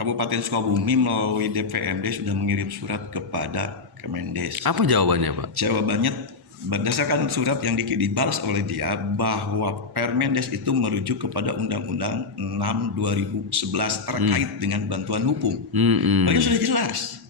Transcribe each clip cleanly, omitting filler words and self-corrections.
Kabupaten Sukabumi melalui DPMD sudah mengirim surat kepada Kemendes. Apa jawabannya, Pak? Jawabannya berdasarkan surat yang dibalas oleh dia bahwa Permendes itu merujuk kepada Undang-Undang 6 2011 terkait dengan bantuan hukum. Makanya sudah jelas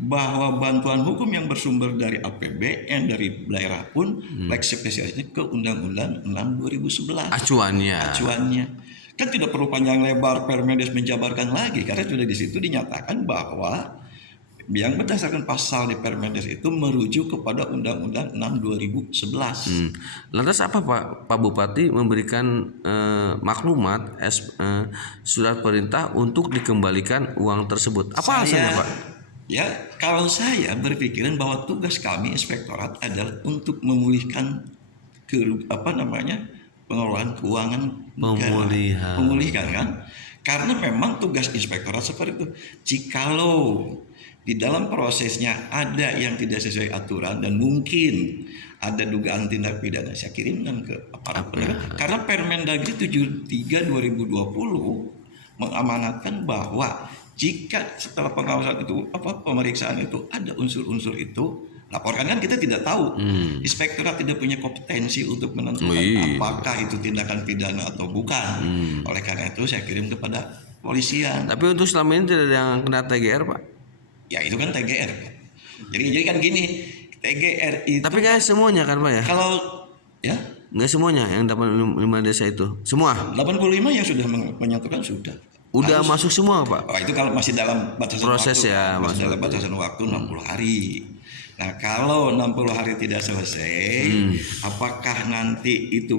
bahwa bantuan hukum yang bersumber dari APBN dari daerah pun fleksibilitasnya ke Undang-Undang 6 2011. Acuannya. Kan tidak perlu panjang lebar Permendes menjabarkan lagi karena sudah di situ dinyatakan bahwa yang berdasarkan pasal di Permendes itu merujuk kepada Undang-Undang 6 2011. Lantas apa Pak Bupati memberikan maklumat surat perintah untuk dikembalikan uang tersebut? Apa alasannya, Pak? Ya, kalau saya berpikiran bahwa tugas kami inspektorat adalah untuk memulihkan pengelolaan keuangan negara. Memulihkan kan? Karena memang tugas inspektorat seperti itu. Jikalau di dalam prosesnya ada yang tidak sesuai aturan dan mungkin ada dugaan tindak pidana, saya kirimkan ke aparat penegak. Karena Permendagri 73 2020 mengamanatkan bahwa jika setelah pengawasan itu pemeriksaan itu ada unsur-unsur itu, laporkan. Kan kita tidak tahu. Inspektorat tidak punya kompetensi untuk menentukan apakah itu tindakan pidana atau bukan. Oleh karena itu saya kirim kepada polisian. Tapi untuk selama ini tidak ada yang kena TGR, Pak? Ya itu kan TGR. Jadi kan gini, TGR itu. Tapi kan semuanya kan, Pak ya? Kalau ya nggak semuanya yang 85 desa itu. Semua? 85 yang sudah menyatukan sudah. Udah masuk semua, Pak? Oh, itu kalau masih dalam batasan proses waktu, ya, masih dalam batasan waktu 60 hari. Nah, kalau 60 hari tidak selesai, apakah nanti itu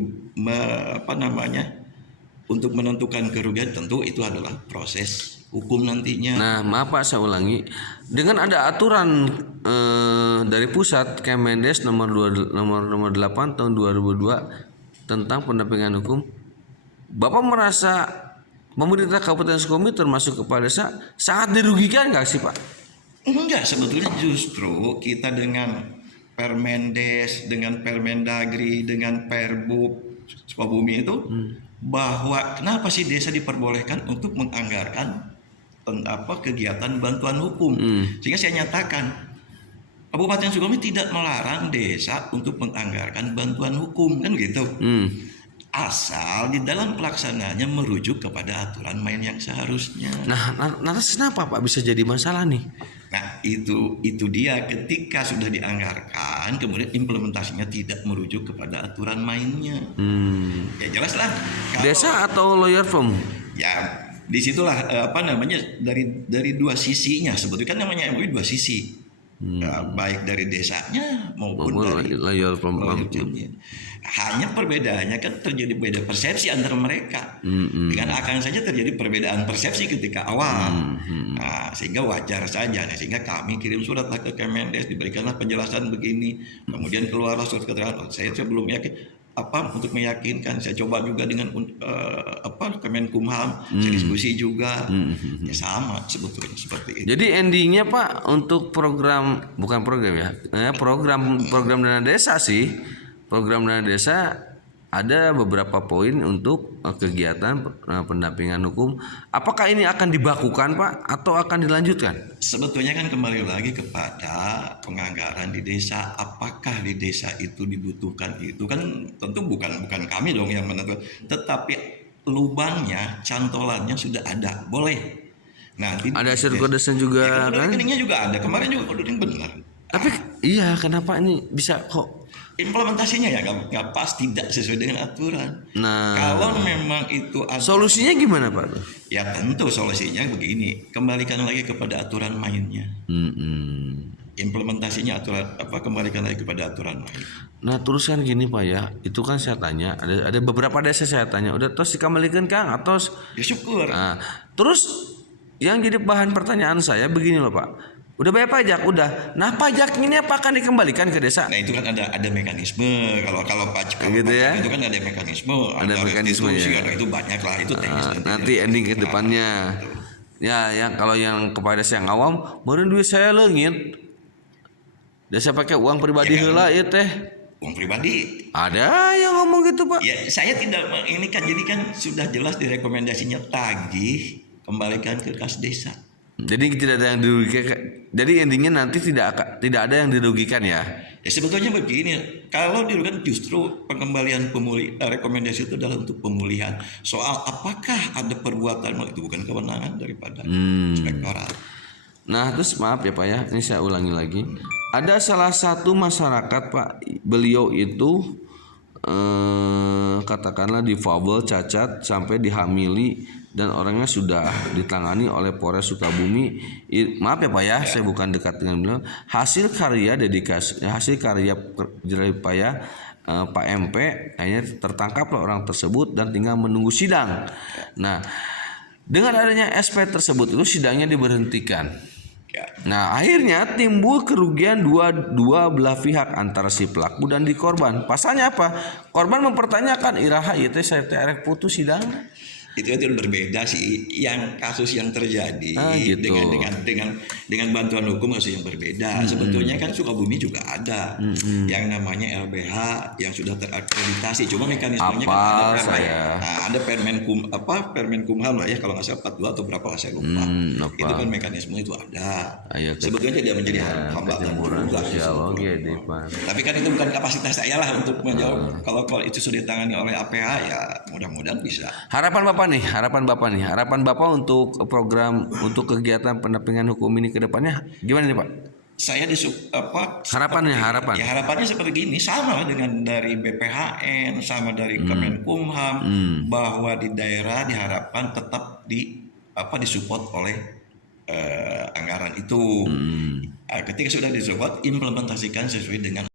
untuk menentukan kerugian, tentu itu adalah proses hukum nantinya. Nah, maaf Pak, saya ulangi. Dengan ada aturan dari pusat Kemendes nomor 8 tahun 2002 tentang pendampingan hukum, Bapak merasa pemerintah Kabupaten Sukabumi termasuk kepala desa sangat dirugikan nggak sih, Pak? Enggak, sebetulnya justru kita dengan Permendes, dengan Permendagri, dengan Perbub Sukabumi itu bahwa kenapa sih desa diperbolehkan untuk menganggarkan kegiatan bantuan hukum. Sehingga saya nyatakan Kabupaten Sukabumi tidak melarang desa untuk menganggarkan bantuan hukum, kan gitu. Asal di dalam pelaksanaannya merujuk kepada aturan main yang seharusnya. Nah, kenapa Pak bisa jadi masalah nih? Nah, itu dia ketika sudah dianggarkan, kemudian implementasinya tidak merujuk kepada aturan mainnya. Ya jelas lah. Desa atau lawyer firm? Ya, disitulah dari dua sisinya. Sebetulnya kan namanya MUI dua sisi. Baik dari desanya maupun dari lawyer firm. Hanya perbedaannya kan terjadi beda persepsi antara mereka. Dengan Akang saja terjadi perbedaan persepsi ketika awal. Nah, sehingga wajar saja. Nah, sehingga kami kirim surat ke Kemendes, diberikanlah penjelasan begini. Kemudian keluarlah surat keterangan. Saya belum yakin untuk meyakinkan. Saya coba juga dengan Kemenkumham, saya diskusi juga. Ya sama sebetulnya seperti itu. Jadi endingnya Pak untuk program dana desa sih. Program dana desa ada beberapa poin untuk kegiatan pendampingan hukum. Apakah ini akan dibakukan, Pak, atau akan dilanjutkan? Sebetulnya kan kembali lagi kepada penganggaran di desa. Apakah di desa itu dibutuhkan itu kan tentu bukan kami dong yang menentukan. Tetapi lubangnya, cantolannya sudah ada, boleh. Nah, ada sirkudesan juga kan? Rekeningnya juga ada. Kemarin juga koding benar. Tapi iya, kenapa ini bisa kok? Implementasinya ya nggak pas, tidak sesuai dengan aturan. Nah, kalau memang itu solusinya gimana Pak? Ya tentu solusinya begini, kembalikan lagi kepada aturan mainnya. Implementasinya kembalikan lagi kepada aturan main. Nah terus kan gini Pak ya, itu kan saya tanya, ada beberapa desa saya tanya, udah terus dikembalikan Kang atau? Ya syukur. Nah, terus yang jadi bahan pertanyaan saya begini loh Pak. Udah bayar pajak, udah. Nah pajak ini apa akan dikembalikan ke desa? Nah itu kan ada mekanisme. Kalau pajak gitu ya? itu kan ada mekanisme. Ada mekanisme ya. Itu banyak lah, itu teknis. Nanti ending ke depannya. Ya, yang kalau yang kepada desa yang awam, baru duit saya leungit. Desa pakai uang pribadi heula ieu teh. Uang pribadi. Ada yang ngomong gitu Pak? Ya saya tidak ini kan, jadi kan sudah jelas di rekomendasinya tagih kembalikan ke kas desa. Jadi tidak ada yang dirugikan. Jadi intinya nanti tidak ada yang dirugikan ya. Ya sebetulnya begini, kalau dirugikan justru pengembalian rekomendasi itu adalah untuk pemulihan. Soal apakah ada perbuatan itu bukan kewenangan daripada inspektorat. Nah terus maaf ya Pak ya, ini saya ulangi lagi. Ada salah satu masyarakat Pak, beliau itu katakanlah difabel, cacat sampai dihamili dan orangnya sudah ditangani oleh Polres Sukabumi. Maaf ya Pak ya, saya bukan dekat dengan beliau. Hasil karya jerih payah Pak MP akhirnya tertangkaplah orang tersebut dan tinggal menunggu sidang. Nah, dengan adanya SP tersebut itu sidangnya diberhentikan. Nah akhirnya timbul kerugian dua belah pihak antara si pelaku dan di korban. Pasalnya apa? Korban mempertanyakan iraha ieu teh saya teh arek putus sidang. Itu berbeda sih, yang kasus yang terjadi gitu. dengan bantuan hukum kasus yang berbeda. Sebetulnya kan Sukabumi juga ada yang namanya LBH yang sudah terakreditasi, cuma mekanismenya kan ada Permenkumham lah ya, kalau nggak salah 42 atau berapa lah saya lupa. Itu kan mekanisme itu ada. Sebetulnya tidak menjadi hambatan juga. Tapi kan itu bukan kapasitas saya lah untuk menjawab. Kalau itu sudah ditangani oleh APH ya mudah-mudahan bisa. Harapan Bapak untuk program untuk kegiatan pendampingan hukum ini ke depannya gimana nih Pak? Saya harapannya seperti gini, sama dengan dari BPHN, sama dari Kemenkumham, bahwa di daerah diharapkan tetap disupport oleh anggaran itu. Ketika sudah disupport, implementasikan sesuai dengan